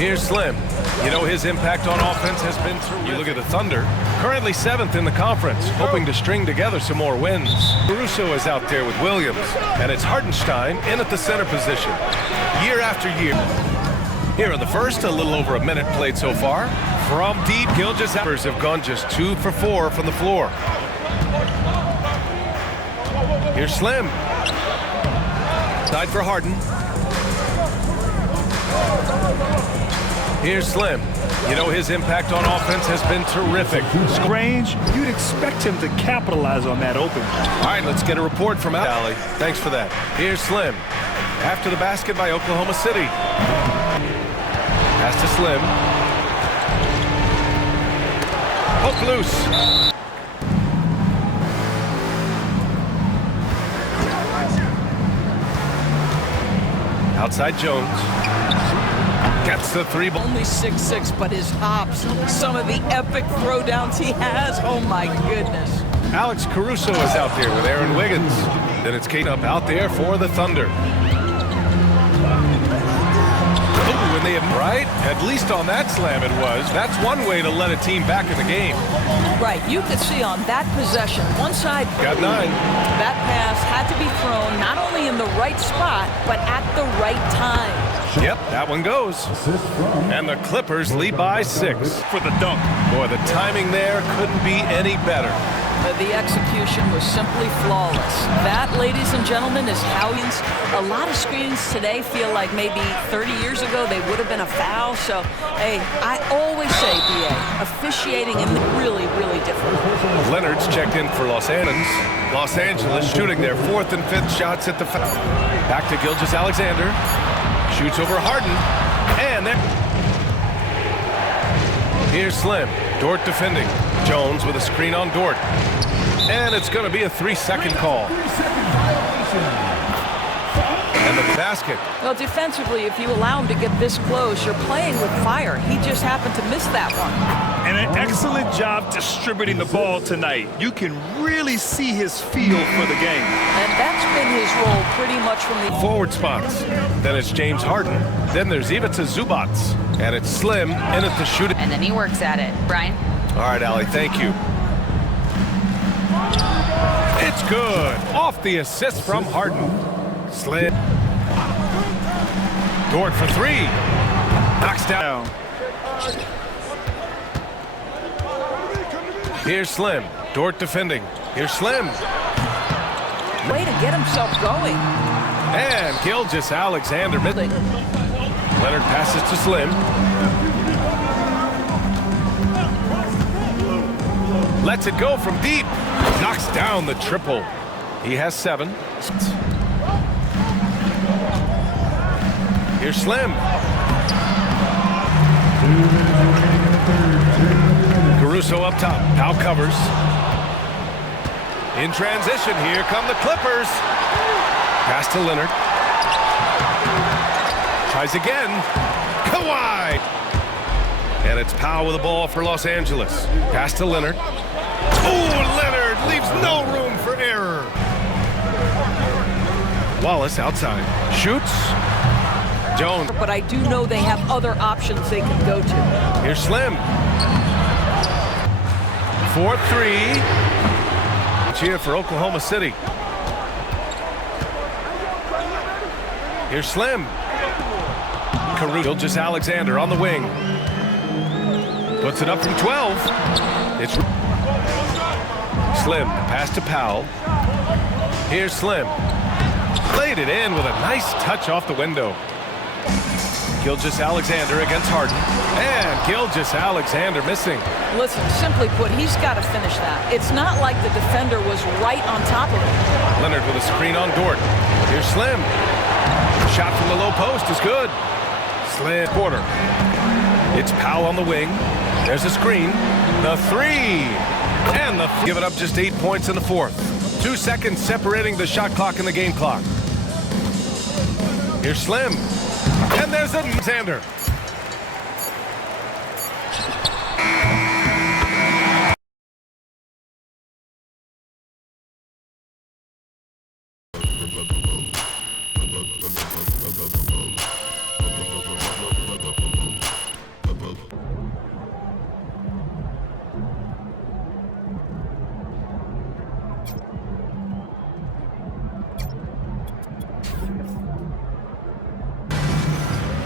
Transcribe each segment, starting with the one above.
Here's Slim. You know, his impact on offense has been terrific. You look at the Thunder, currently 7th in the conference, hoping to string together some more wins. Caruso is out there with Williams, and it's Hartenstein in at the center position. Year after year. Here in the first, a little over a minute played so far. From deep, Gilgeous-Alexander have gone just 2 for 4 from the floor. Here's Slim. Side for Harden. Here's Slim. You know, his impact on offense has been terrific. Strange, you'd expect him to capitalize on that open. All right, let's get a report from Allie. Thanks for that. Here's Slim. After the basket by Oklahoma City. Pass to Slim. Hook loose. Outside Jones. Gets the 3 ball. Only 6'6", but his hops, some of the epic throwdowns he has, oh my goodness. Alex Caruso is out there with Aaron Wiggins. Then it's Kate up out there for the Thunder. Ooh, and they have, right? At least on that slam it was. That's one way to let a team back in the game. Right, you could see on that possession, one side. Got 9. That pass had to be thrown not only in the right spot, but at the right time. Yep, that one goes. And the Clippers lead by 6 For the dunk. Boy, the timing there couldn't be any better. The execution was simply flawless. That, ladies and gentlemen, is how a lot of screens today feel like maybe 30 years ago they would have been a foul. So, hey, I always say, BA, officiating in the really, really different. Leonard's checked in for Los Angeles. Los Angeles shooting their 4th and 5th shots at the foul. Back to Gilgeous-Alexander. Shoots over Harden. And there. Here's Slim. Dort defending. Jones with a screen on Dort. And it's going to be a 3-second call. And the basket. Well, defensively, if you allow him to get this close, you're playing with fire. He just happened to miss that one. And an excellent job distributing the ball tonight. You can really see his feel for the game. And that's been his role pretty much from the forward spots. Then it's James Harden. Then there's Ivica Zubac. And it's Slim in at the shooting. And then he works at it. Brian? All right, Allie, thank you. It's good. Off the assist from Harden. Slim. Dort for 3. Knocks down. Here's Slim. Dort defending. Here's Slim. Way to get himself going. And Gilgeous-Alexander. Leonard passes to Slim. Lets it go from deep. Knocks down the triple. He has 7. Here's Slim. Caruso up top. Powell covers. In transition, here come the Clippers. Pass to Leonard. Tries again. Kawhi. And it's Powell with the ball for Los Angeles. Pass to Leonard. Oh, Leonard leaves no room for error. Wallace outside. Shoots. Jones. But I do know they have other options they can go to. Here's Slim. 4-3. Cheer for Oklahoma City. Here's Slim. Caruso. Gilgeous-Alexander on the wing. Puts it up from 12. It's Slim. Pass to Powell. Here's Slim. Played it in with a nice touch off the window. Gilgeous-Alexander against Harden. And Gilgeous-Alexander missing. Listen, simply put, he's got to finish that. It's not like the defender was right on top of him. Leonard with a screen on Dort. Here's Slim. Shot from the low post is good. Slim quarter. It's Powell on the wing. There's a screen. The 3. And the give it up just 8 points in the 4th. 2 seconds separating the shot clock and the game clock. Here's Slim. And there's Alexander.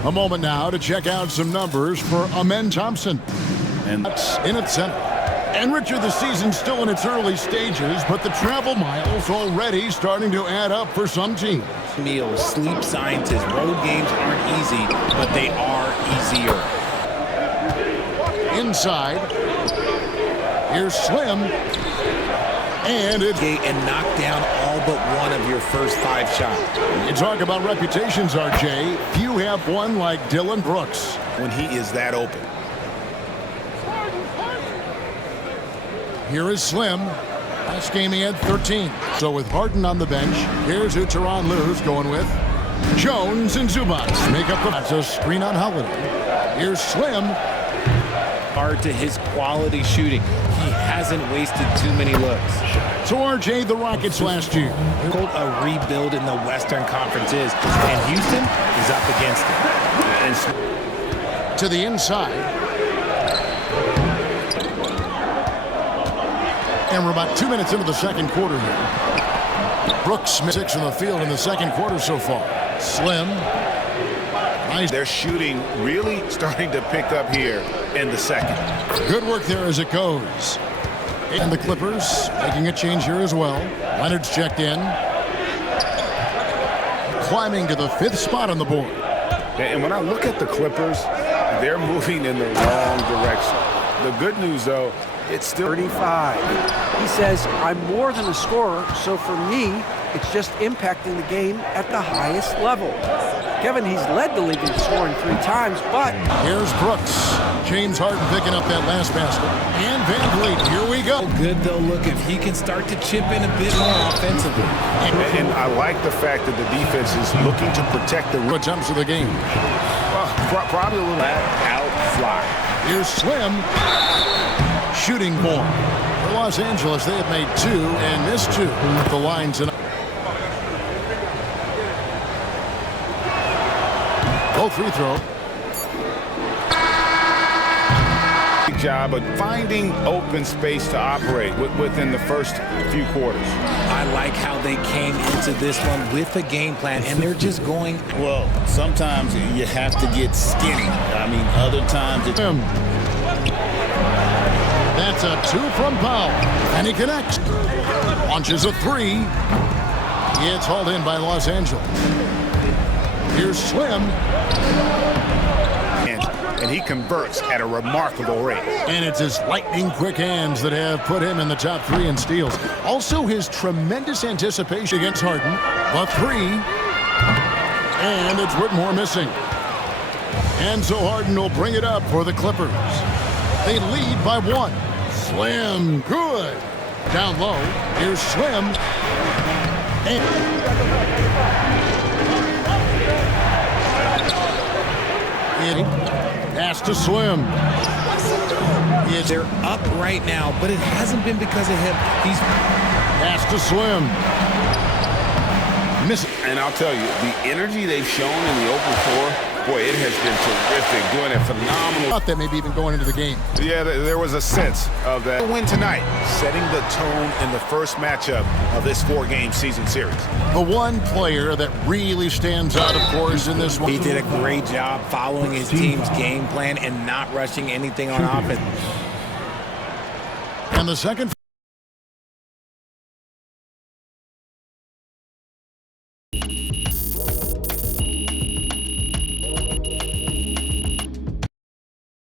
A moment now to check out some numbers for Amen Thompson. And that's in its center. And Richard, the season's still in its early stages, but the travel miles already starting to add up for some teams. Meals, sleep scientists, road games aren't easy, but they are easier. Inside. Here's Slim. And it's... And knock down all but one of your first 5 shots. You talk about reputations, RJ. Few have one like Dylan Brooks. When he is that open. Here is Slim. Last game he had 13. So with Harden on the bench, here's who Tyronn Lue's going with. Jones and Zubac make up the... That's a screen on Holiday. Here's Slim. Hard to his quality shooting. He hasn't wasted too many looks. So RJ, the Rockets last year. A rebuild in the Western Conference is, and Houston is up against it. And to the inside. And we're about 2 minutes into the second quarter here. Brooks, 6 from the field in the second quarter so far. Slim. Nice. Their shooting really starting to pick up here in the second. Good work there as it goes. And the Clippers making a change here as well. Leonard's checked in. Climbing to the 5th spot on the board. And when I look at the Clippers, they're moving in the wrong direction. The good news, though, it's still 35. He says, I'm more than a scorer, so for me, it's just impacting the game at the highest level. Kevin, he's led the league in scoring 3 times, but... Here's Brooks. James Harden picking up that last basket. And Van Vliet, here we go. Good, though, look, if he can start to chip in a bit more offensively. And I like the fact that the defense is looking to protect the... Attempts of the game. Well, probably a little out fly. Here's Slim. Shooting more. For Los Angeles, they have made 2 and missed 2 at the line tonight. Both free throw. Good job of finding open space to operate within the first few quarters. I like how they came into this one with a game plan, and they're just going. Well, sometimes you have to get skinny. I mean, other times it's... That's a 2 from Powell, and he connects. Launches a 3. It's hauled in by Los Angeles. Here's Slim. And he converts at a remarkable rate. And it's his lightning-quick hands that have put him in the top 3 in steals. Also, his tremendous anticipation against Harden. A 3. And it's Whitmore missing. And so Harden will bring it up for the Clippers. They lead by 1. Slim, good. Down low, here's Slim. And pass to Slim. They're up right now, but it hasn't been because of him. He's pass to Slim. Miss it. And I'll tell you, the energy they've shown in the open floor, boy, it has been terrific, doing a phenomenal. Thought that maybe even going into the game. Yeah, there was a sense of that. Win tonight, setting the tone in the first matchup of this 4-game season series. The one player that really stands out, of course, in this one. He did a great job following his team's game plan and not rushing anything on offense. And the second